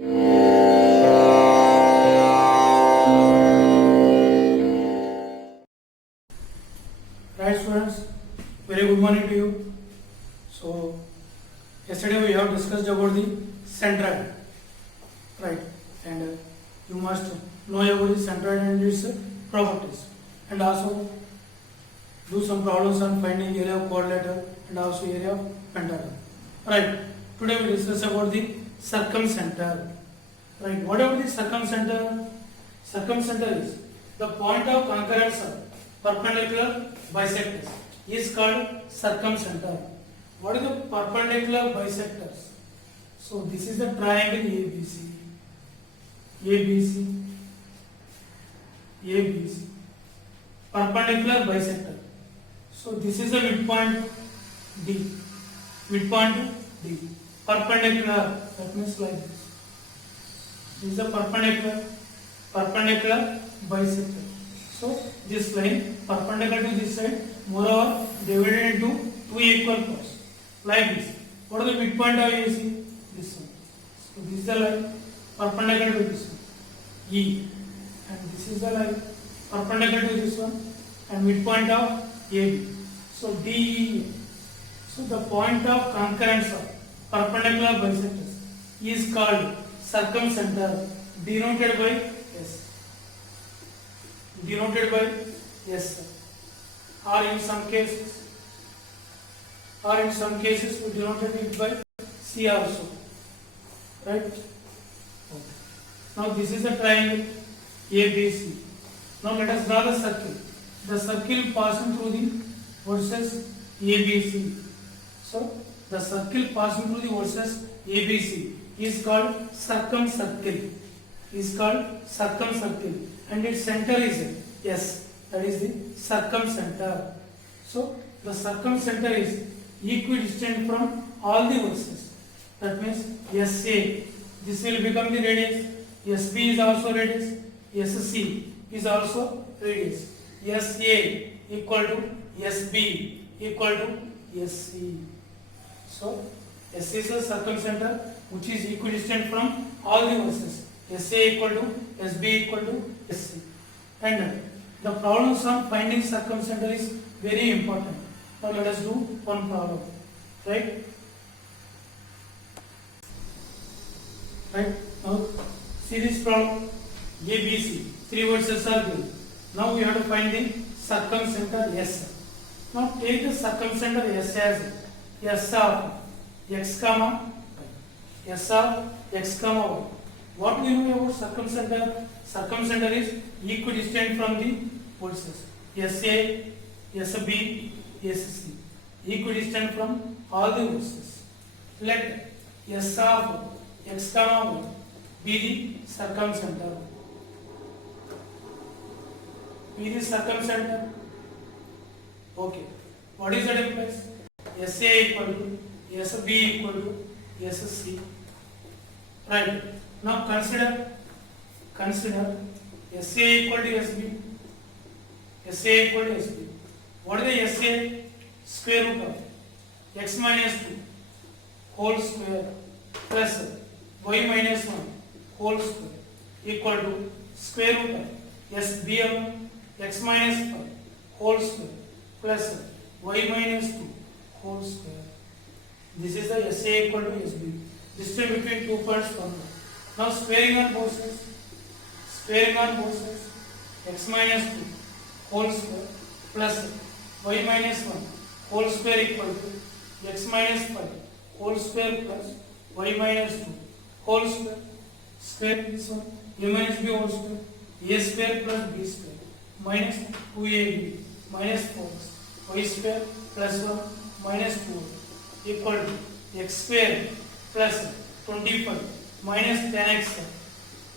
Right students, very good morning to you. So yesterday we have discussed about the centroid, right? And you must know about the centroid and its properties, and also do some problems on finding area of quadrilateral and also area of pentagon. Right. Today we discuss about the circumcenter. Right. What about the circumcenter? Circumcenter is the point of concurrence of perpendicular bisectors is called circumcenter. What is the perpendicular bisectors? So this is the triangle ABC, ABC, ABC, perpendicular bisector. So this is the midpoint D, midpoint D, perpendicular. That means like this. This is the perpendicular bisector. So this line perpendicular to this side, moreover divided into two equal parts, like this. What is the midpoint of AC? This one. So this is the line perpendicular to this one, E, and this is the line perpendicular to this one, and midpoint of AB. So DE. So the point of concurrence of perpendicular bisectors is called circumcenter, denoted by S. Denoted by S. Or in some cases we denoted it by C also. Right? Okay. Now this is the triangle ABC. Now let us draw the circle. The circle passing through the verses ABC. So the circle passing through the verses ABC is called circumcircle. And its center is S. That is the circumcenter. So the circumcenter is equidistant from all the verses. That means SA. This will become the radius. SB is also radius. SC is also radius. SA equal to SB equal to SC. So S is a circumcenter which is equidistant from all the verses. SA equal to SB equal to SC. And the problems on finding circumcenter is very important. Now let us do one problem. Right? Now see this problem. ABC, three verses are given. Now we have to find the circumcenter S. Now take the circumcenter S as S of x comma S of x comma y. What we know about circumcenter? Circumcenter is equidistant from the verses SA, SB, SC. Equidistant from all the verses. Let S of x comma y be the circumcenter. Be the circumcenter. Okay. What is that implies? SA equal to SB equal to SC. Right. Now consider SA equal to SB. SA equal to SB. What is the SA? Square root of x minus 2 whole square plus y minus 1 whole square equal to square root of SBM x minus 5 whole square plus y minus 2 whole square. This is the SA equal to SB. Distance between 2 points formula. Now squaring on both sides, x minus 2 whole square plus y minus 1 whole square equal to x minus 5 whole square plus y minus 2 whole square. Square this one, a minus b whole square, a square plus b square minus 2ab minus 4 y square plus 1 minus 2 equal to x square plus 25 minus 10x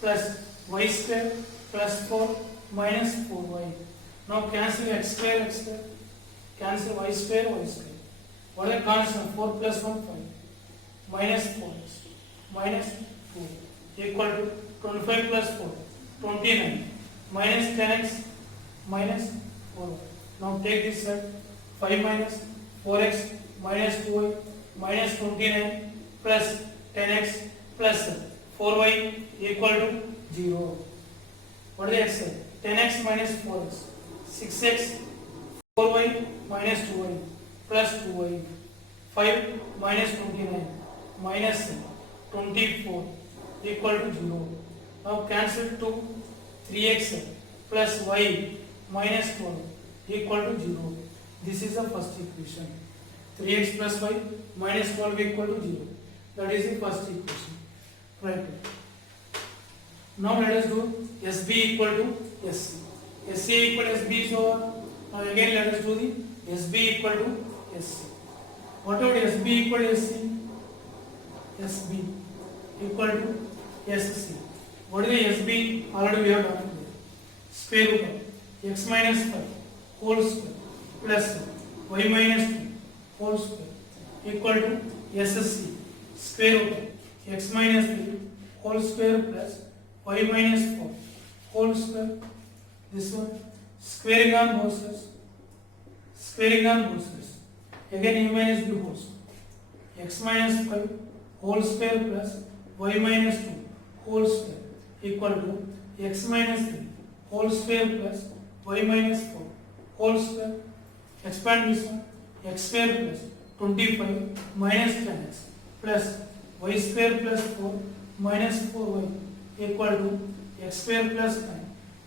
plus y square plus 4 minus 4y. Now cancel x square, cancel y square. What is the constant? 4 plus 1, 5 minus 4x minus 2 equal to 25 plus 4, 29 minus 10x minus 4. Now take this side, 5 minus 4x minus 2y minus 29 plus 10x plus 4y equal to 0. What is the x? 10x minus 4x. 6x, 4y minus 2y plus 2y. 5 minus 29 minus 24 equal to 0. Now cancel 2. 3x plus y minus 12 equal to 0. This is the first equation. 3x plus y minus 12 equal to 0. That is the first equation. Right. Now let us do SB equal to SC. SC equal to SB is over. Now again let us do the SB equal to SC. What about SB equal to SC? SB equal to SC. What is the SB? Already we have done it. Square root of x minus 5 whole square plus y minus 2 whole square equal to SC. Square root of x minus 3 whole square plus y minus 4 whole square. This one squaring on both sides. Squaring on both sides. Again a minus b whole square. X minus 5 whole square plus y minus 2 whole square equal to x minus 3 whole square plus y minus 4 whole square. Expand this one. X square plus 25 minus 10x plus y square plus 4 minus 4y equal to x square plus 9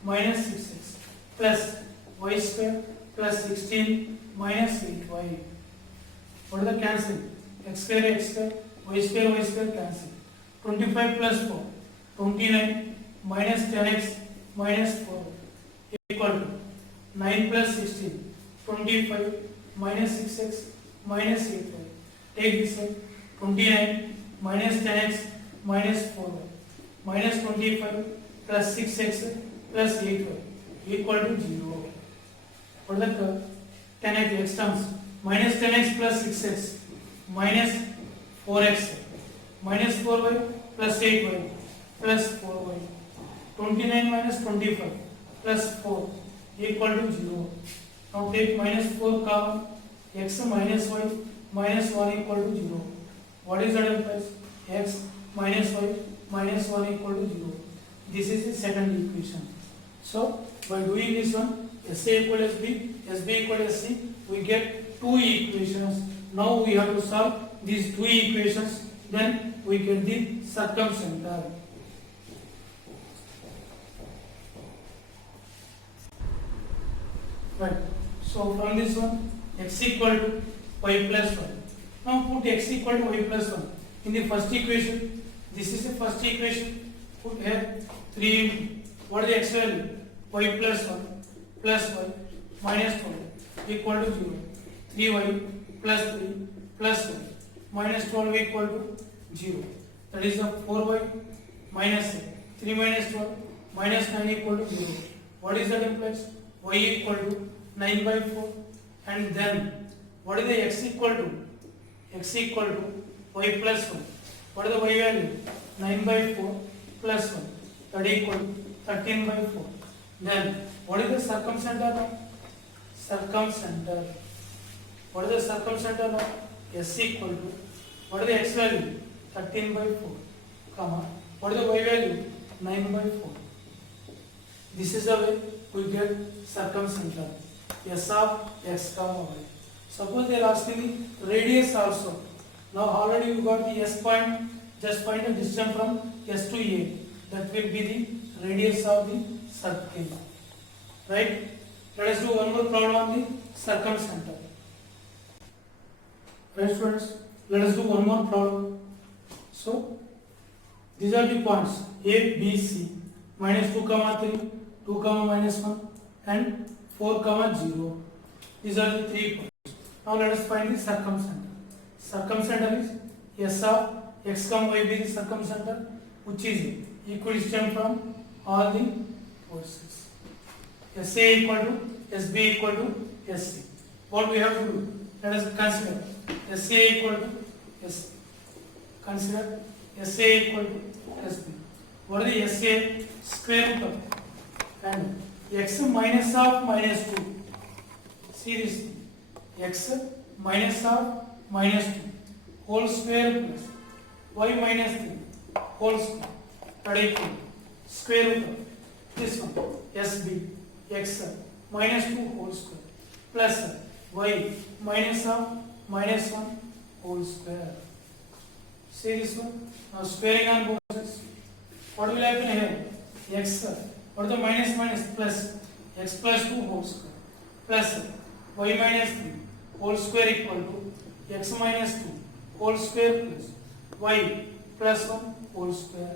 minus 6x plus y square plus 16 minus 8y. What is the cancel? X square, y square cancel. 25 plus 4, 29 minus 10x minus 4 equal to 9 plus 16, 25 minus 6x minus 8y. Take this side. 29 minus 10x minus 4y minus 25 plus 6x plus 8y equal to 0. What is the curve? 10x x terms. Minus 10x plus 6x minus 4x minus 4y plus 8y plus 4y. 29 minus 25 plus 4 equal to 0. Now take minus 4 common. X minus y minus 1 equal to 0. What is that implies? X minus y minus 1 equal to 0. This is the second equation. So by doing this one, SA equal to SB, SB equal to SC, we get two equations. Now we have to solve these two equations, then we get the circumcenter. Right. So from this one, x equal to y plus 1. Now put x equal to y plus 1 in the first equation. This is the first equation. Put here 3. What is the x value? Y plus 1 plus y minus 12 equal to 0. 3y plus 3 plus 1 minus 12 equal to 0. That is the 4y minus 3 minus 12 minus 9 equal to 0. What is that implies? Y equal to 9 by 4. And then what is the x equal to? X equal to y plus 1. What is the y value? 9 by 4 plus 1. That equal to 13 by 4. Then what is the circumcenter now? Circumcenter. What is the circumcenter now? S equal to, what is the x value? 13 by 4, comma, what is the y value? 9 by 4. This is the way we get circumcenter. S of x comma y. Suppose they are asking the radius also. Now already you got the S point, just find the distance from S to A. That will be the radius of the circle. Right? Let us do one more problem on the circumcenter. Right students, let us do one more problem. So, these are the points A, B, C, minus 2, 3, 2, minus 1 and 4, 0. These are the 3 points. Now let us find the circumcenter. Circumcenter is S of x, y be the circumcenter which is equidistant from all the forces. SA equal to SB equal to SC. What we have to do? Let us consider SA equal to S. Consider SA equal to SB. What is the SA? Square root of and x minus of minus 2. See this. X minus of minus 2 whole square plus y minus 3 whole square that equal square root of this one SB x minus 2 whole square plus y minus 1 whole square. See this one? Now squaring on both sides. What will happen here? X, what is the minus minus plus x plus 2 whole square plus y minus 3 whole square equal to x minus 2 whole square plus y plus 1 whole square.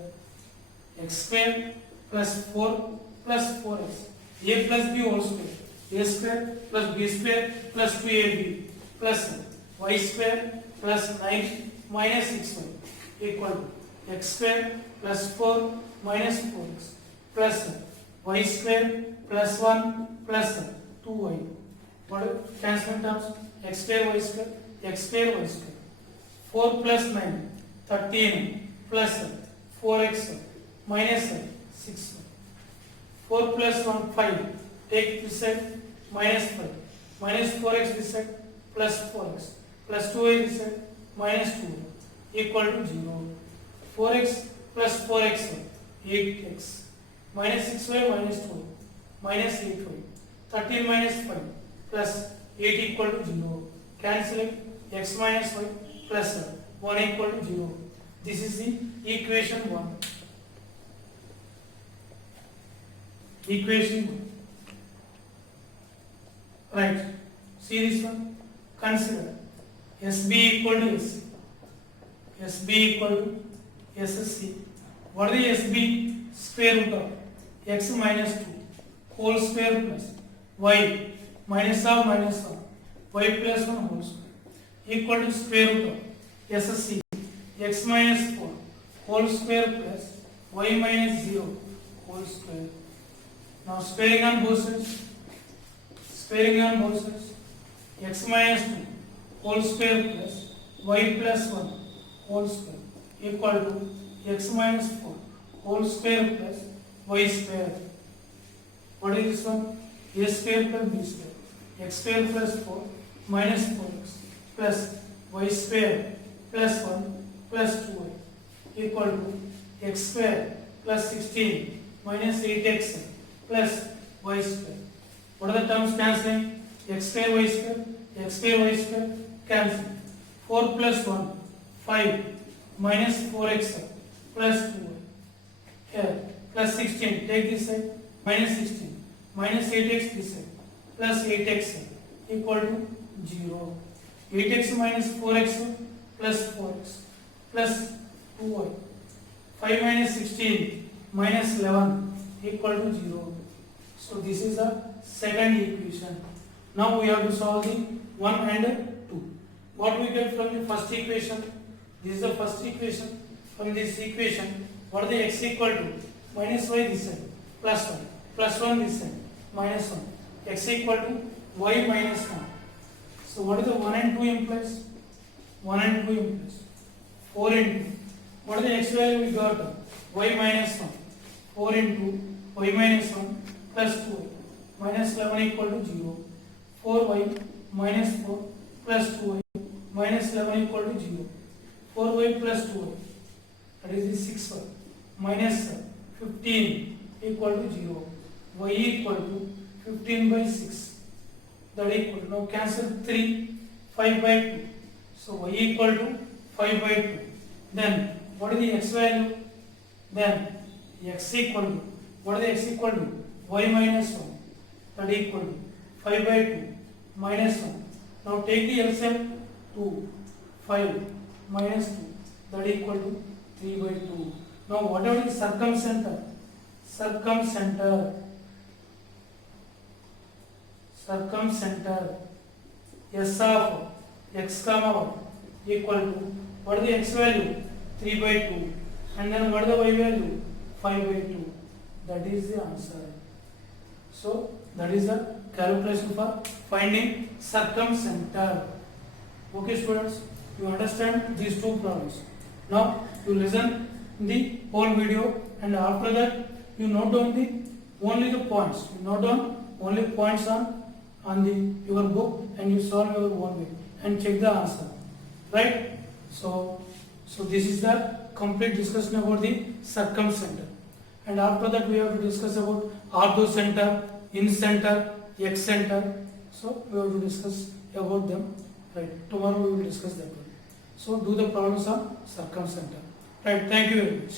X square plus 4 plus 4x a plus b whole square a square plus b square plus 2ab plus y square plus 9 minus 6y equal to x square plus 4 minus 4x plus y square plus 1 plus 2y. What cancel terms? X square y square x square y square 4 plus 9 13 plus 4x minus 6. 4 plus 1 5. Take this side minus 5 minus 4x this side plus 4x plus 2y this side minus 2y equal to 0. 4x plus 4x 8x minus 6y minus 2y minus 8y 13 minus 5 plus 8 equal to 0. Cancel it. X minus y plus 1 equal to 0. This is the equation 1. Equation 1. Right. See this one? Consider SB equal to SC. SB equal to SC. What is the SB? Square root of x minus 2 whole square plus y minus 1 y plus 1 whole square equal to square root of SC x minus 4 whole square plus y minus 0 whole square. Now squaring on both sides. Squaring on both sides. X minus 2 whole square plus y plus 1 whole square equal to x minus 4 whole square plus y square. What is this one? A square plus b square. X square plus 4 minus 4x plus y square plus 1 plus 2y equal to x square plus 16 minus 8x plus y square. What are the terms cancelling? X square y square cancel. 4 plus 1 5 minus 4x plus 2y here plus 16 take this side minus 16 minus 8x this side plus 8x equal to 0. 8x minus 4x plus 4x plus 2y 5 minus 16 minus 11 equal to 0. So this is the second equation. Now we have to solve the 1 and 2. What we get from the first equation? This is the first equation. From this equation, what is the x equal to? Minus y this side, plus 1, plus 1 this side, minus 1. X equal to y minus 1. So what is the 1 and 2 implies? 1 and 2 implies 4 into. What is the x value we got? Y minus 1. 4 into y minus 1 plus 2y minus 11 equal to 0. 4y minus 4 plus 2y minus 11 equal to 0. 4y plus 2y, that is the 6y, minus 15 equal to 0. Y equal to 15 by 6. That equal to, now cancel 3, 5 by 2. So y equal to 5 by 2. Then what is the x value? Then x equal to, what is the x equal to? Y minus 1. That equal to 5 by 2 minus 1. Now take the LCM 2, 5 minus 2. That equal to 3 by 2. Now whatever is circumcenter, S of x comma 1 equal to, what is the x value? 3 by 2. And then what is the y value? 5 by 2. That is the answer. So that is the calculation for finding circumcenter. Okay students, you understand these two problems. Now you listen the whole video and after that you note down only the points. You note down only points on your book and you solve your own way and check the answer. Right? So this is the complete discussion about the circumcenter. And after that we have to discuss about orthocenter, in-center, x-center. So we have to discuss about them. Right. Tomorrow we will discuss that one. So do the problems on circumcenter. Right. Thank you very much.